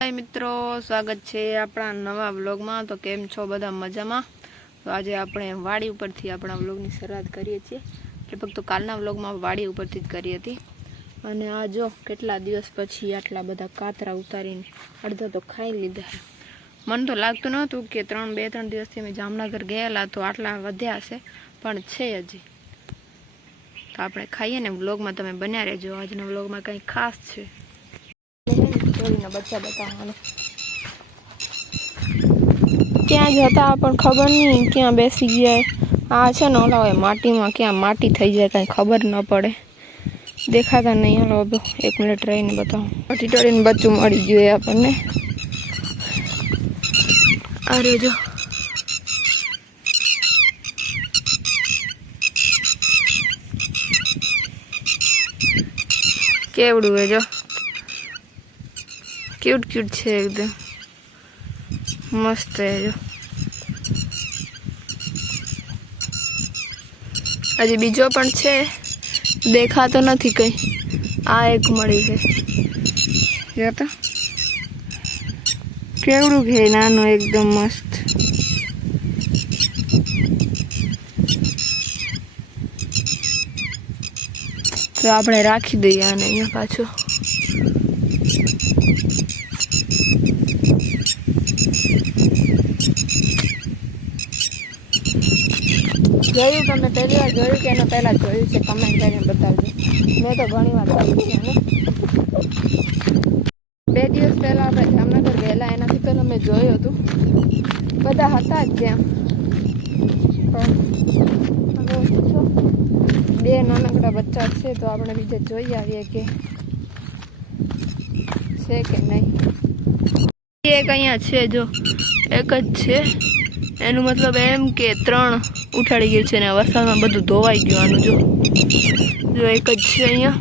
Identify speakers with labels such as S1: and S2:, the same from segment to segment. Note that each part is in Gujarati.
S1: હાય મિત્રો, સ્વાગત છે આપણા નવા વ્લોગમાં. તો કેમ છો બધા મજામાં? તો આજે આપણે વાડી ઉપરથી આપણા વ્લોગની શરૂઆત કરીએ છીએ. લગભગ તો કાલના વ્લોગમાં વાડી ઉપરથી જ કરી હતી. અને આ જો કેટલા દિવસ પછી આટલા બધા કાતરા ઉતારીને અડધા તો ખાઈ લીધા. મને તો લાગતું નહોતું કે ત્રણ, બે, ત્રણ દિવસથી અમે જામનગર ગયેલા તો આટલા વધ્યા હશે, પણ છે હજી. તો આપણે ખાઈએ ને વ્લોગમાં તમે બન્યા રહેજો. આજના વ્લોગમાં કંઈ ખાસ છે. ચોરીના બચ્ચા બતાવવાનું. ક્યાં જ હતા પણ ખબર નહીં, ક્યાં બેસી ગયા. આ છે ને ઓલા હોય માટીમાં ક્યાં માટી થઈ જાય કાંઈ ખબર ન પડે. દેખાતા નહીં હાલો હવે. એક મિનિટ રહીને બતાવું. ટીટોળીને બચ્ચું મળી ગયું એ આપણને. અરે જો. કેવડું હે જો. ક્યુટ ક્યુટ છે એકદમ. મસ્ત છે હજી બીજો પણ છે. દેખાતો નથી કઈ. આ એક મળી છે. જો તો. કેવડું છે નાનું એકદમ મસ્ત. તો આપણે રાખી દઈએ આને અહીંયા પાછું. જોયું તમે પહેલી વાર જોયું કે એના પહેલાં જોયું છે કમેન્ટ કરીને બતાવજો. મેં તો ઘણી વાર જોયું છે બે દિવસ પહેલાં આપણે જામનગર ગયેલા, એનાથી પહેલાં મેં જોયું હતું. બધા હતા જ ત્યાં. પણ બે નાનકડા બચ્ચા છે, તો આપણે બીજે જોઈ આવીએ કે છે કે નહીં. એક અહીંયા છે, જો. એક જ છે. એનું મતલબ એમ કે ત્રણ ઉઠાડી ગયું છે અને વરસાદમાં બધું ધોવાઈ ગયું આનું જો એક જ છે અહીંયા.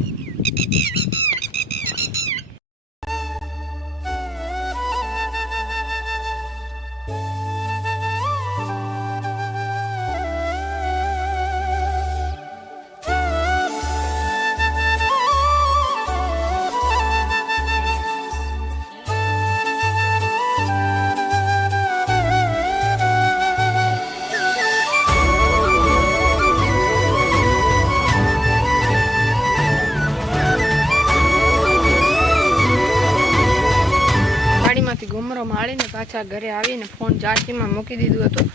S1: ઘુમરો પાછા ઘરે આવીને ફોન ચાર્જિંગમાં મૂકી દીધું હતું.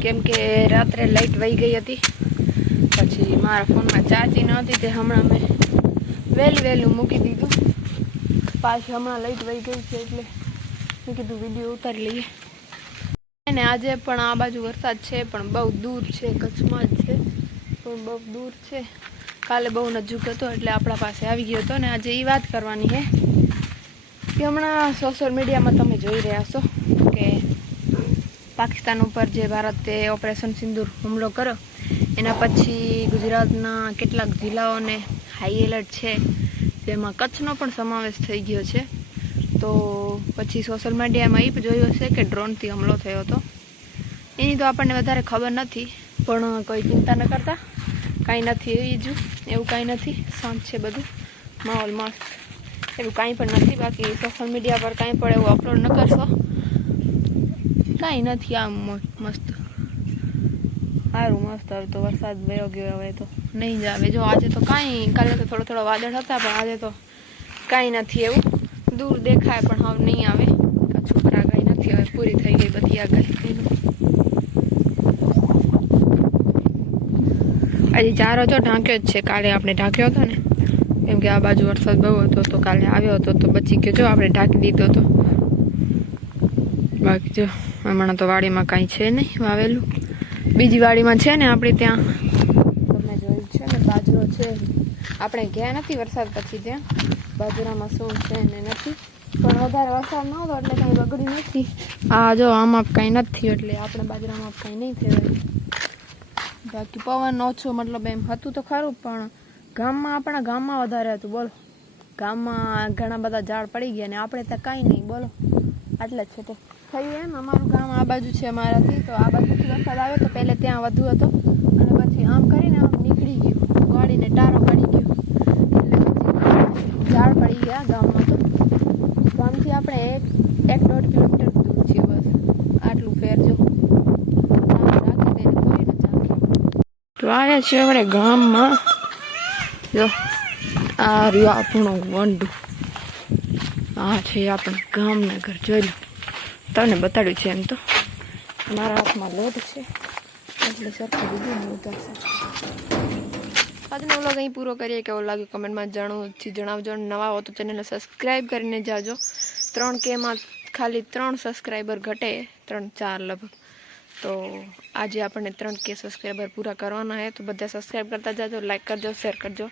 S1: કેમ કે રાત્રે લાઈટ વહી ગઈ હતી. પછી મારા ફોનમાં ચાર્જિંગ નહોતી તે હમણાં મેં વહેલું વહેલું મૂકી દીધું. પાછી હમણાં લાઇટ વહી ગઈ છે એટલે મેં કીધું વીડિયો ઉતારી લઈએ. અને આજે પણ આ બાજુ વરસાદ છે, પણ બહુ દૂર છે, કચ્છમાં જ છે. પણ બહુ દૂર છે. કાલે બહુ નજીક હતો એટલે આપણા પાસે આવી ગયો હતો ને આજે એ વાત કરવાની છે કે હમણાં સોશિયલ મીડિયામાં તમે જોઈ રહ્યા છો કે પાકિસ્તાન ઉપર જે ભારતે ઓપરેશન સિંદૂર હુમલો કર્યો, એના પછી ગુજરાતના કેટલાક જિલ્લાઓને હાઈ એલર્ટ છે, જેમાં કચ્છનો પણ સમાવેશ થઈ ગયો છે. તો પછી સોશિયલ મીડિયામાં એ જોયું હશે કે ડ્રોનથી હુમલો થયો હતો. એની તો આપણને વધારે ખબર નથી, પણ કોઈ ચિંતા ન કરતા. કાંઈ નથી, એ જ, એવું કાંઈ નથી. શાંત છે બધું. માહોલ મસ્ત. એવું કાંઈ પણ નથી બાકી સોશિયલ મીડિયા પર કાંઈ પણ એવું અપલોડ ન કરશો. કાંઈ નથી આમ મસ્ત. સારું, મસ્ત. હવે તો વરસાદ વયો ગયો હવે તો. નહીં જ આવે. જો આજે તો કાંઈ, કાલે તો થોડો થોડો વાદળ હતા, પણ આજે તો કાંઈ નથી એવું. દૂર દેખાય, પણ હવે નહીં આવે. છોકરા કાંઈ નથી હવે પૂરી થઈ ગઈ બધી એનું આજે ચારો જો ઢાંક્યો જ છે. કાલે આપણે ઢાંક્યો હતો ને. કેમ કે આ બાજુ વરસાદ બહુ હતો તો કાલે આવ્યો હતો તો બચી ગયો. જો આપણે ઢાંકી દીધો હતો બાકી જો હમણાં તો વાડીમાં કાંઈ છે નહીં વાવેલું. બીજી વાડીમાં છે ને આપણે ત્યાં? તમે જોયું છે ને બાજરો છે. આપણે ગયા નથી વરસાદ પછી ત્યાં. બાજરામાં શું છે ને નથી. પણ વધારે વરસાદ ન હતો એટલે કાંઈ બગડ્યું નથી. આ જો આમાં કાંઈ નથી એટલે આપણે બાજરામાં કાંઈ નહીં થયું. બાકી પવન ઓછો મતલબ એમ હતું તો ખરું પણ ગામમાં, આપણા ગામમાં વધારે હતું, બોલો. ગામમાં ઘણા બધા ઝાડ પડી ગયા ને આપણે ત્યાં કાંઈ નહીં, બોલો. આટલે જ છે તો. થયું એમ, અમારું ગામ આ બાજુ છે અમારાથી તો આ બાજુથી વરસાદ આવ્યો તો પહેલે ત્યાં વધુ હતો. અને પછી આમ કરીને આમ નીકળી ગયું. ગાડીને ટારો પડી ગયો. એટલે ઝાડ પડી ગયા ગામમાં તો. ગામથી આપણે એક એક દોઢ કિલોમીટર દૂર છે બસ. આટલું ફેર જો. તો આવ્યા છે આપણે ગામમાં. જો, આ રહ્યો આપણું વંડું. આ છે આપણું ગામના ઘર જોઈ લો. તમને બતાડ્યું છે એમ તો. મારા હાથમાં લોટ છે, એટલે સરખું દીધું ઉતારશે. આજનો વ્લોગ અહીં પૂરો કરીએ કેવો લાગ્યો કમેન્ટમાં જણાવથી જણાવજો. નવા હો તો ચેનલને સબસ્ક્રાઈબ કરીને જાજો. ત્રણ કેમાં ખાલી ત્રણ સબસ્ક્રાઈબર ઘટે, ત્રણ ચાર લગભગ. તો આજે આપણને ત્રણ કે સબસ્ક્રાઈબર પૂરા કરવાના છે. તો બધા સબસ્ક્રાઈબ કરતા જાજો લાઈક કરજો શેર કરજો.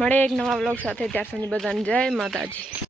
S1: મળે એક નવા બ્લોગ સાથે. ત્યાર સુધી બધાને જય માતાજી.